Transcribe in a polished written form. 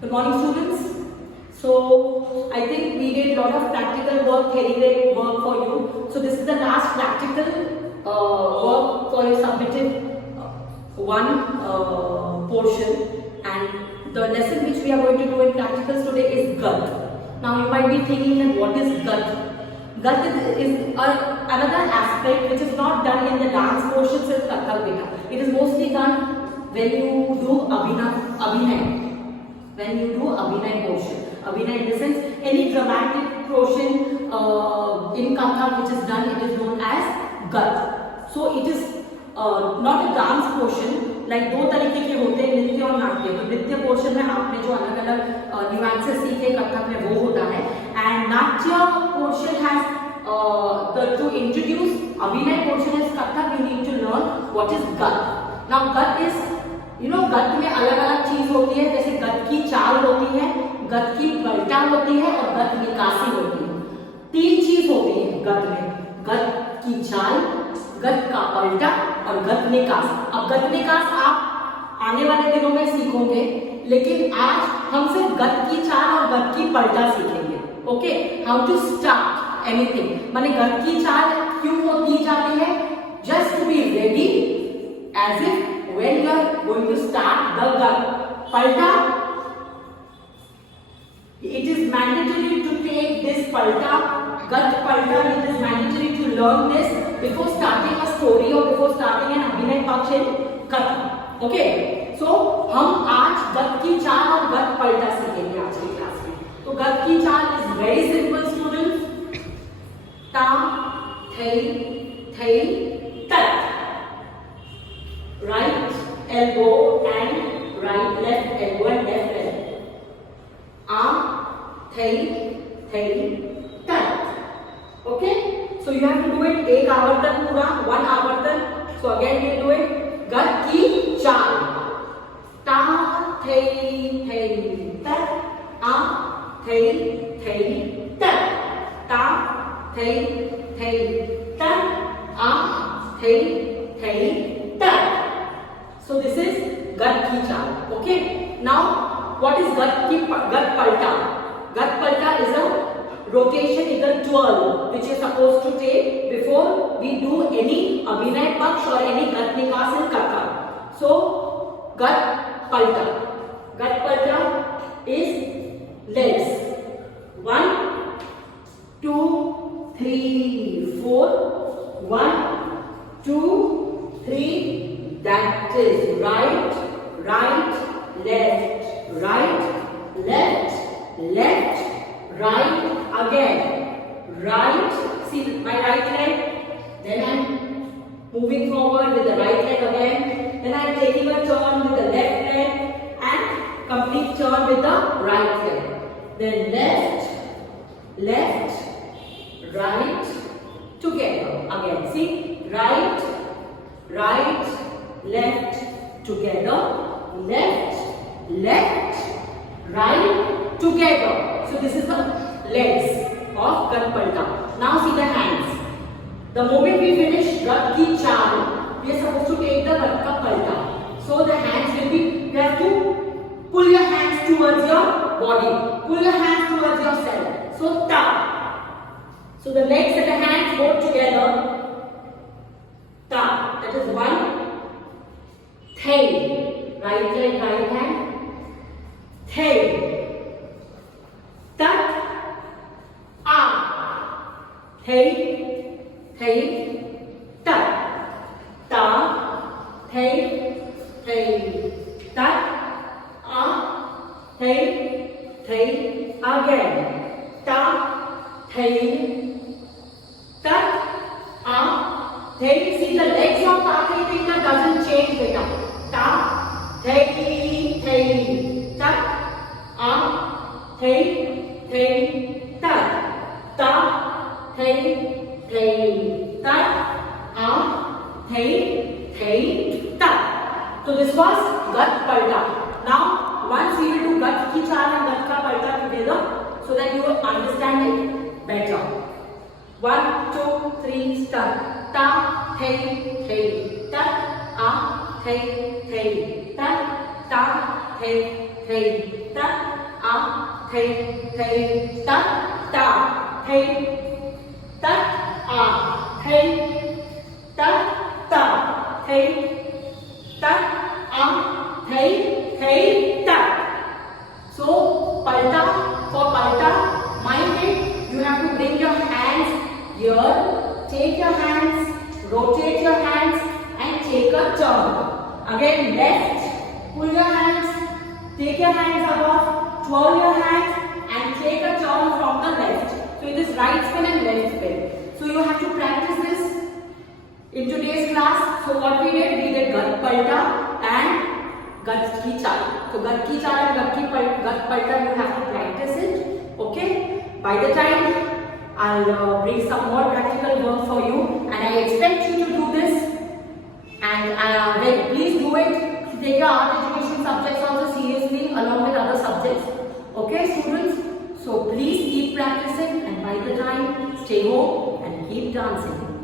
Good morning, students. So I think we did a lot of practical work, theory work for you. So this is the last practical work for your submitted one portion, and the lesson which we are going to do in practicals today is GAT. Now you might be thinking that what is GAT? GAT is another aspect which is not done in the dance portions with kathak beta. It is mostly done when you do abhinay. When you do abhinay portion. Abhinay in the sense any dramatic portion in kathak which is done, it is known as GAT. So it is not a dance portion. like दो तरीके के होते हैं, नृत्य और नाट्य. तो नृत्य पोर्शन में आपने जो अलग अलग न्यूएंसेस सीखे कथक में वो होता है, एंड नाट्य portion has to introduce abhinay portion is kathak. You need to learn what is GAT. Now GAT is GAT में अलग अलग चीज होती है, जैसे GAT की चाल होती है, GAT की पलटा होती है और GAT निकासी होती है. तीन चीज होती है GAT में, GAT की चाल, GAT का पलटा और GAT निकास. अब GAT निकास आप आने वाले दिनों में सीखोगे, लेकिन आज हम सिर्फ GAT की चाल और GAT की पलटा सीखेंगे. Okay, how to start anything. माने GAT की चाल क्यों दी जाती है? Just to be ready as if when you are going to start the GAT. Palta, it is mandatory to take this palta, GAT palta. It is mandatory to learn this before starting a story or before starting an abhinay paksh in kathak. Okay, so हम आज GAT की चाल और GAT palta सीखेंगे आज की class में. तो GAT की चाल is very simple, students. Ta, thai, thai, tat. Right elbow and left elbow and left elbow. Thai, thai, tat. Okay, so you have to do it एक आवर्तन पूरा, one आवर्तन. So again we do it. GAT की चाल. Ta, thai, thai, tat. Thai, thai, tat. Ta, thai, thai, tat. Thai, thai, tat. So this is GAT की चाल. Okay. Now what is GAT palta? GAT palta is a rotation, is a twirl which is supposed to take before we do any abhinay paksh or any GAT nikas in kathak. So GAT palta. GAT palta is legs. 1, 2, 3, 4. 1, 2, 3. That is right, left, left, right, again, right. See my right leg, then I'm moving forward with the right leg again, then I'm taking a turn with the left leg and complete turn with the right leg. Then left, right, together again. See, right, left, together, left, right, together. So this is the legs of GAT palta. Now see the hands. The moment we finish GAT ki chaal, we are supposed to take the GAT ka palta. So the hands will be, you have to pull your hands towards your body, pull your hands towards yourself. So ta. So the legs and the hands go together. Ta. That is one. Thai, right leg, right hand. Thai, tat, thai, thai, tat, ta, thai, thai, tat, thai, thai, again, ta, thai, tat, thai. See the legs of ta, thai, thai doesn't change, beta. Ta, thai, thai, tat. Thai, thai, tat. Ta, thai, thai, tat. Thai, thai, tat. So this was GAT palta. Now once we will do GAT ki chaal and GAT ka palta together, so that you will understand it better. 1, 2, 3, start. Ta, thai, thai, tat. Thai, thai, tat. Ta, thai, thầy, ta, thầy, thầy, ta, thầy, ta, thầy, ta, thầy, ta, thầy, ta. So, palta, for palta, mind it, you have to bring your hands here, take your hands, rotate your hands and take a turn. Again, left, pull your hands, take your hands above, twirl your hands and take a turn from the left. So, it is right spin and left spin. So, you have to practice this in today's class. So, what we did GAT palta and GAT ki chal. So GAT ki chal and GAT palta, you have to practice it. Okay. By the time I'll bring some more practical work for you, and I expect you to do this. And please do it. Take your art education subjects also seriously along with other subjects. Okay, students. So please keep practicing, and by the time, stay home and keep dancing.